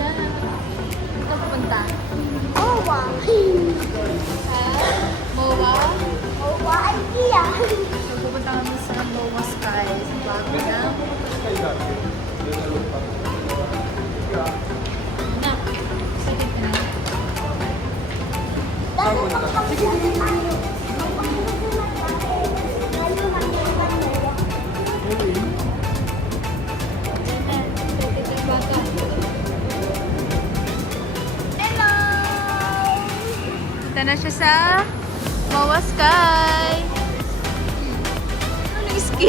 siya. Ito pupunta. Mowa. MOA. Mowa idea. So, pupunta kami sa MOA Sky. Sa bago na. Na. Sige na. Hello. Punta na siya sa MOA Sky. Ano ski?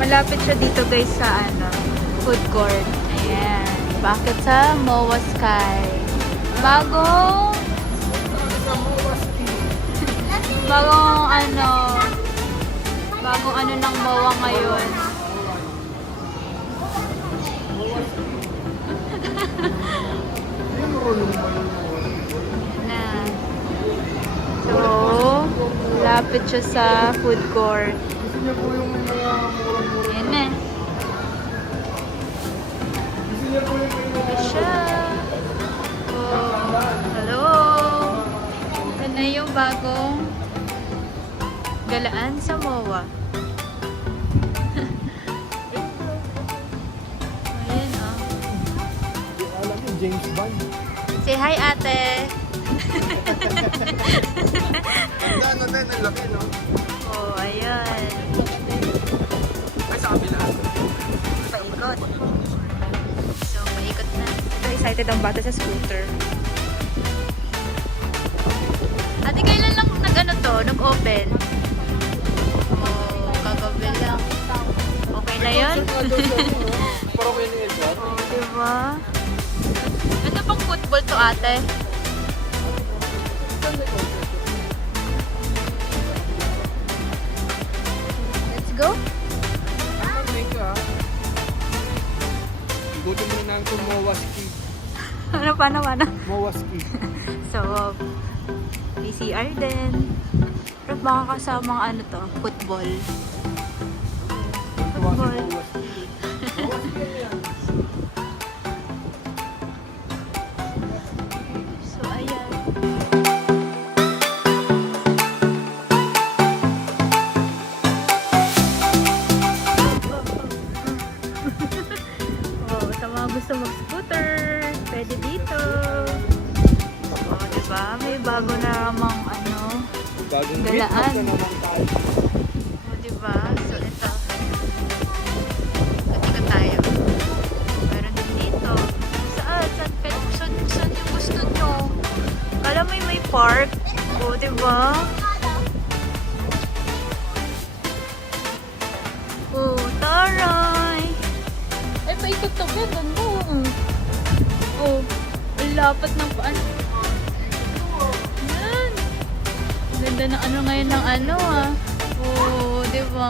Malapit siya dito guys sa food court. Ayan. Bakit sa MOA Sky? Bagong bagong ng MOA ngayon. Na. So, lapit siya sa food court. Ayan na. Ito siya. Oh, hello. Ito na yung bagong galaan sa MOA. Ayan, oh. Alam mo, James Bond. Say hi, ate. Ano din, ang laki, no? Oh, ayan. Ay, sa kabila. Paikot. So, paikot na. Ito, excited ang bata sa scooter. Ate, kailan lang nag-open? Oh, kagabi lang. Okay na yun? Parang kayo ni Edward. Oh, diba? Ano pang football to, ate? Let's go? Igutin mo na ang Mowa Ski. Ano pa naman? Mowa Ski. So, PCR din. Pero baka kasamang football. Football. So, ayan. Oh, sa mga gusto mag-scooter, pwede dito. Oh, diba? May bago na namang Bagong galaan. na naman tayo. Oh, diba? So, ito. Ikot tayo. Meron din dito. Saan? Saan yung gusto nyo? Kala mo yung may park? Oh, diba? Oh, taray! Ay, paikot to ba? Ganda. Oh, ang lapat ng paan. Yan. Ganda ng ngayon ng Oh, di ba?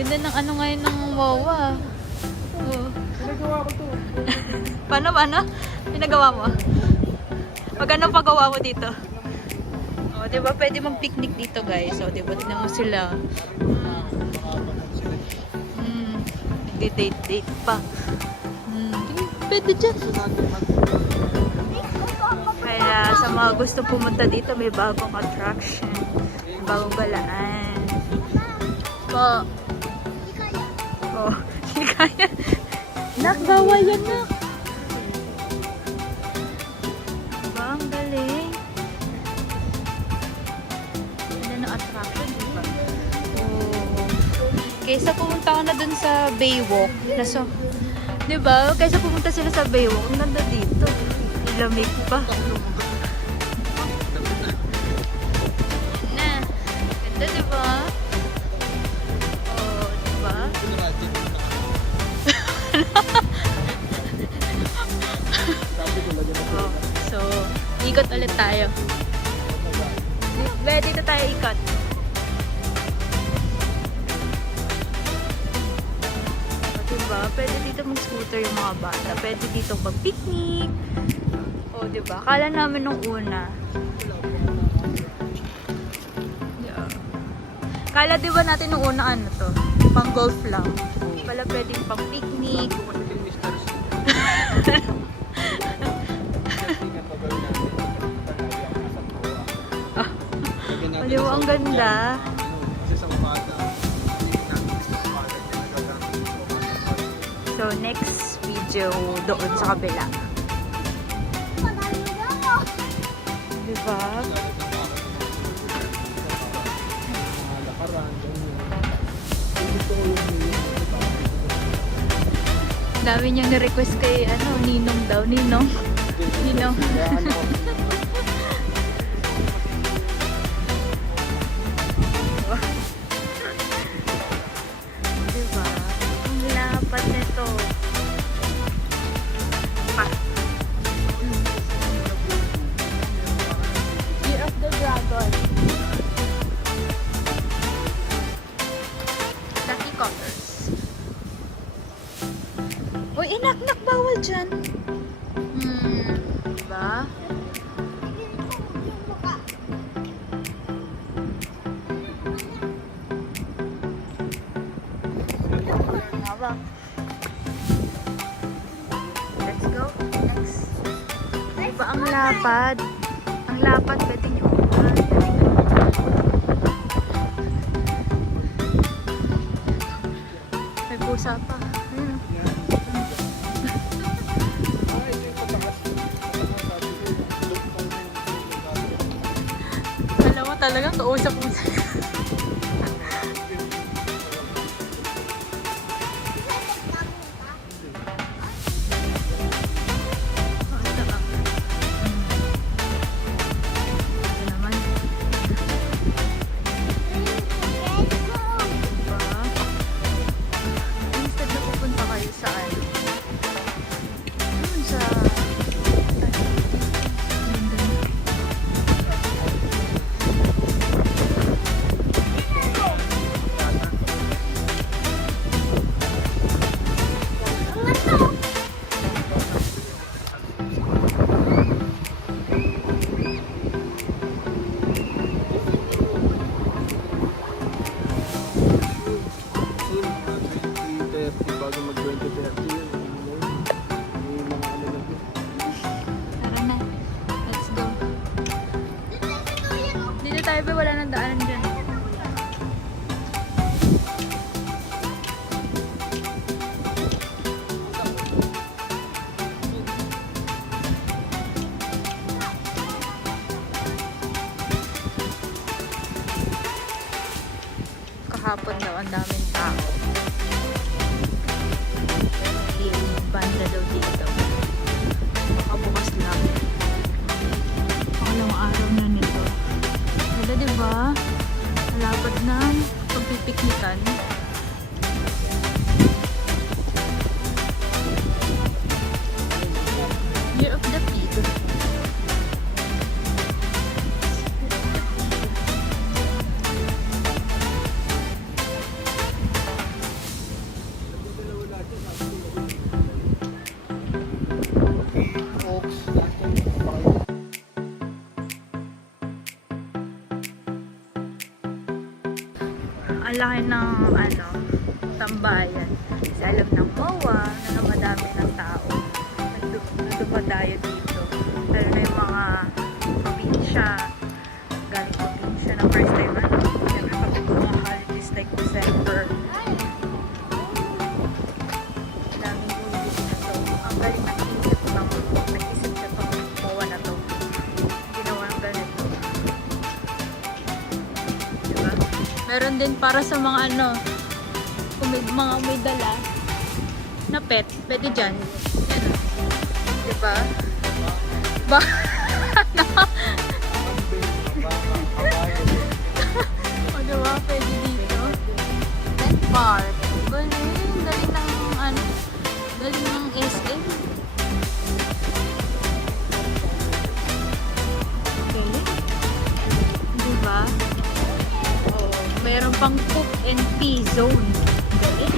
Ganda ng ngayon ng MOA. Oh. Pinagawa ko to. Paano? Pinagawa mo? Magkano pagawa mo dito? Oh, di ba? Pwede mag-picnic dito, guys. Oh, di ba? Tignan mo sila. Nagdi-date pa. Pwede dyan. Kaya sa mga gusto pumunta dito, may bagong attraction. Bagong galaan. Po. Oh, hindi kaya. Nak, bawal yan, nak. Diba? Ang galing. Ano na attraction, diba? Oh. Kaysa pumunta ka na dun sa Baywalk. Diba? Kaysa pumunta sila sa Baywalk, ang ganda dito. Lamig pa. Na. Ganda, diba? Oh, diba? Oh, so, ikot ulit tayo. Dito tayo ikot. Diba? Pwede dito mag-scooter yung mga bata. Pwede dito mag-picnic. O, diba? Kala namin nung una, Kala di ba natin nung una ano to? Pang golf lang. Pala pwedeng pang picnic. Ako kasi yung Mr. C. O, di ba ang ganda? Kasi sa umaga, hindi namin gusto sa umaga yung nagagamit ko. So, next video doon sa kabila. Di ba? Dami niyang ni-request kay ano, Ninong daw. Ninong. Ninong. Diba? Ang lapad nito. Year of the Dragon. Lucky Colors. Uy, inak-nak, bawal dyan. Diba? Haba. Let's go. Next. Diba ang lapad? Ang lapad, pwede nyo. May pusa pa. Ayun. Alam mo talagang kausap mo sa'yo. Ito lang. Ito naman. Diba? Instead na pupunta kayo sa ano? Yun sa... Bago mag-2030 yun. Yung mga ano na yun. Tara na. Let's go. Dito tayo ba? Wala nang daanan dyan. Kahapon daw ang daming tao. Banda daw dito. Nakabukas lang. Pangalawang araw na nito. Wala, diba? Malapad na pagpipiknikan. Year of the Pig. Ang laki ng ano, tambayan. Sa alam ng MOA na madami ng tao. Nagdumadayo dito. Lalo na yung mga probinsya. Galing probinsya na first time ano. Siyempre pag mga holidays like December. Daming holidays na to. Ang galing nag-isip siya itong MOA na to. Ginawa ng ganito. Diba? Meron din para sa mga ano, kung may mga may dala na pet, pwede dyan. Yan. Diba? Ba? O diba? Pwede dito. Pet park. Galing. Galing ng ano, galing ng SM. Galing. Diba? Meron pang cook and tea zone. Galing.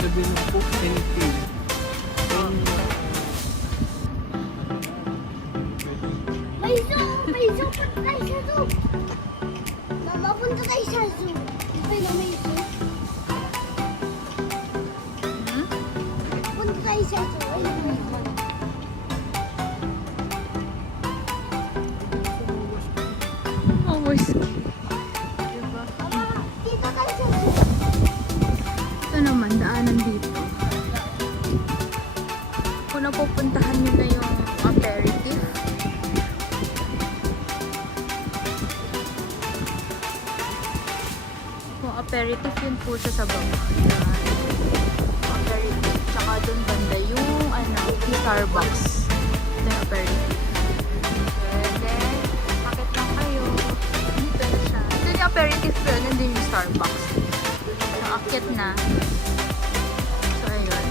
Sabi ng cook and tea. May zoo! May zoo! May zoo! Mama, Punta tayo sa zoo. Ay, na may zoo. Hmm? Punta tayo sa zoo. Ay, na may zoo. Oh, whiskey. Diba? Mama, dito tayo sa zoo. Ito naman, daanan dito. Kung napupuntahan nyo na yung aperitif. Kung aperitif, yun po siya sa baba. Yan. Aperitif. Tsaka dun banda yung Starbucks. Ito yung aperitif. Pwede. Pakit lang kayo. Dito na siya. Ito yung aperitif pero nandun yung Starbucks. Nakakit na. So, ayun.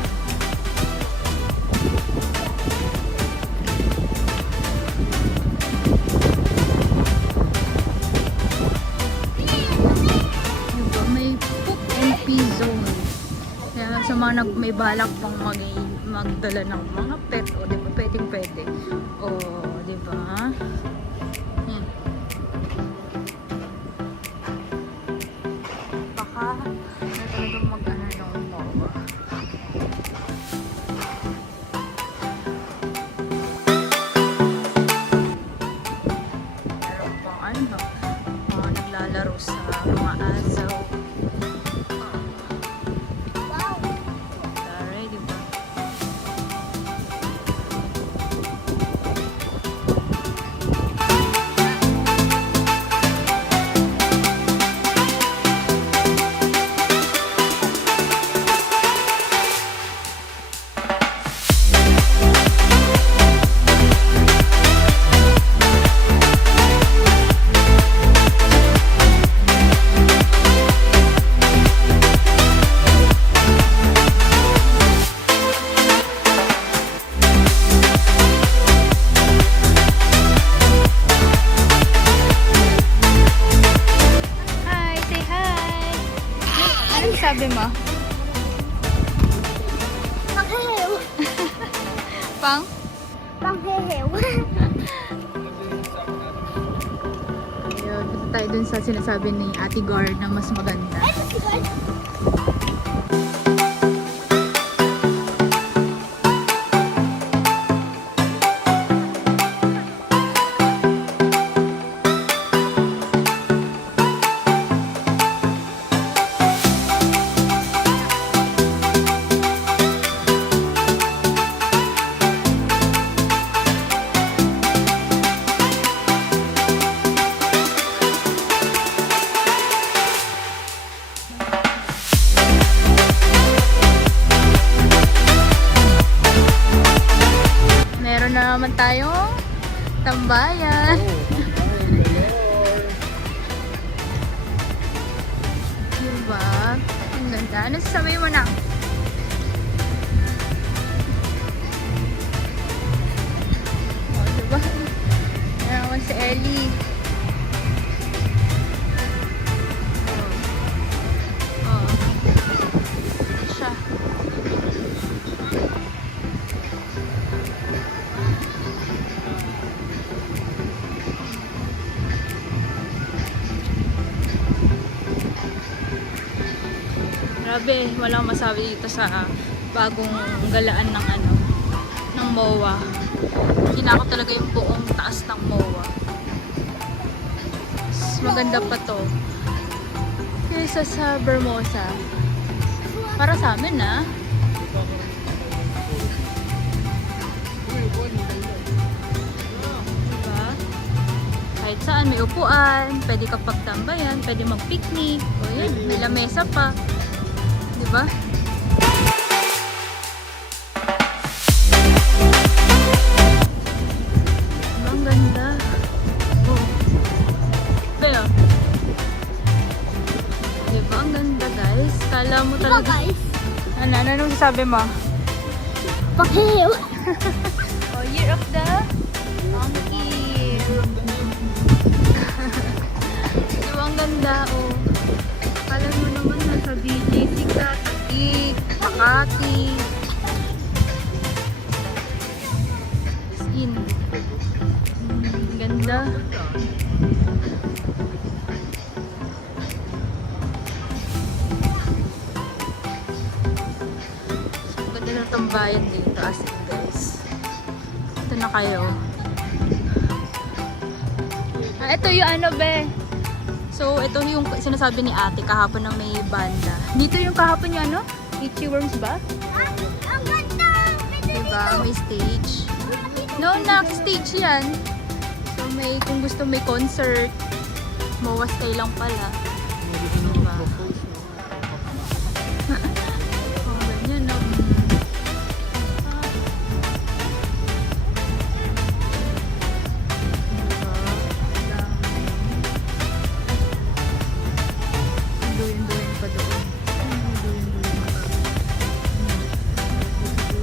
Diba? May poop and pee zone. Kaya sa mga may balak pang magdala ng mga pet, o diba, pwedeng pwede. O, diba? Yan. Baka na talagang mag-ano ng MOA. Meron pang mga naglalaro sa mga asaw. Wow. Taray, diba? Hi, say hi! Anong sabi mo? Panghehew. Pang? Panghehew. Ayun, punta tayo dun sa sinasabi ni Ate Guard na mas maganda. Ay, masigal. Meron na naman tayong tambayan. Diba? Ang ganda. Ano sasabihin mo na? Oh, diba? Meron naman si Ellie. Oh. Oh. Siya. Grabe, walang masabi dito sa bagong galaan ng ng MOA. Kinako talaga yung buong taas ng MOA. Mas maganda pa to kaysa sa Bermosa. Para sa amin, ah. Diba? Kahit saan may upuan, pwede ka pagtambayan, pwede mag-picnic. O yun, may lamesa pa. Diba? Ang ganda. Oh. Pero, diba? Ang ganda, guys. Kala mo Diba, talaga. guys? Anong sasabi mo? Panghehew. Oh, year of the monkey. Diba ang ganda, oh. Akala mo naman nasa BGC ka, Taguig, Makati. As in. Ganda. bayan dito as in guys. Ito na kayo. Ito yung ano be. So ito yung sinasabi ni ate kahapon na may banda. Dito yung kahapon yung ano? Itchy Worms ba? Ang ganda! Diba? May stage. No, next stage yan. So may, kung gusto may concert, mawas kayo lang pala. Diba? Oh, ganyan no. Duyin-duyin pa doon. Duyin-duyin pa. Okay.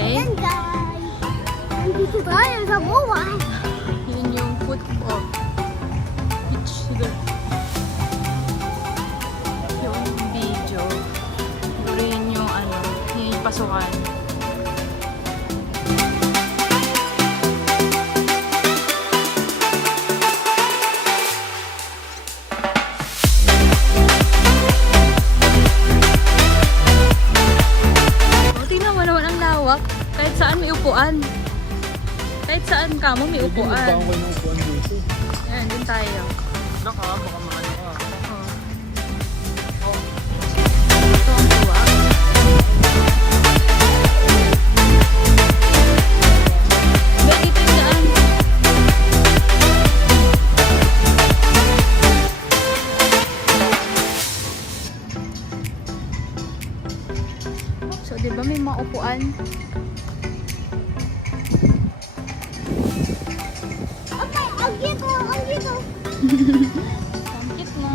Ayan guys! Nandito tayo sa buwan. Yun yung football. Pitch. Yung video. Yun yung ano, yun yung pasukan. Oh, tingnan mo naman ang lawak. Kahit saan may upuan. Kahit saan ka mo may upuan. Ko yung upuan dito. Ayan, dun tayo. Naka, baka maano ka. Oh. Ito ang tuwa. Ba, dito yung daan. So, di ba may mga upuan? Okay, ang gito, ang gito. Ang cute mo.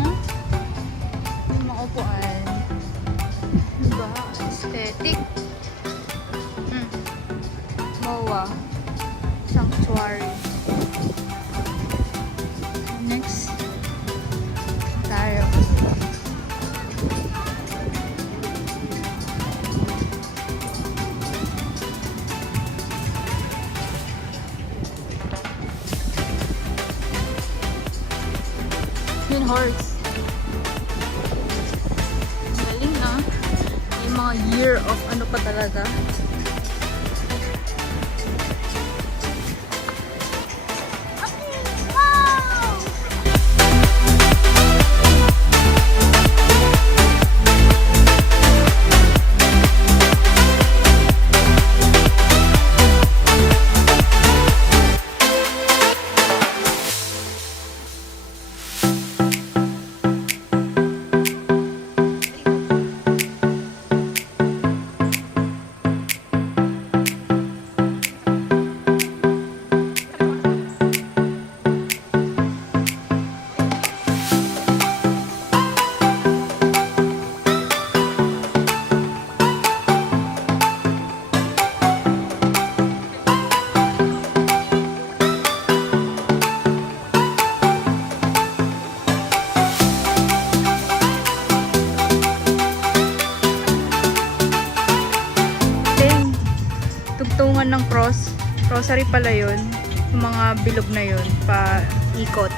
May mga upuan. Diba? Aesthetic. MOA. Sanctuary. Next. Tayo. Yun, horse. Galing ah. May mga year of ano pa talaga. Okay, wow! Then, tugtungan ng cross. Rosary pala yun. Yung mga bilog na yun. Pa-ikot.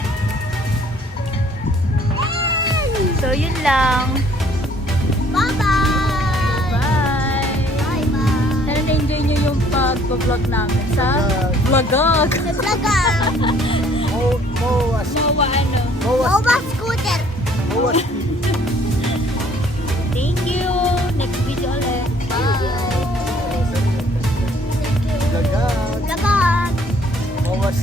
So, yun lang. Bye-bye! Bye! Bye-bye! Sana na-enjoy nyo yung pag-vlog namin sa Vlogog. Sa vlog! Mowas. Mawa ano. Boba scooter! Mowas. Thank you! Next video ulit. Bye! Lagat. Lagat! Mowas.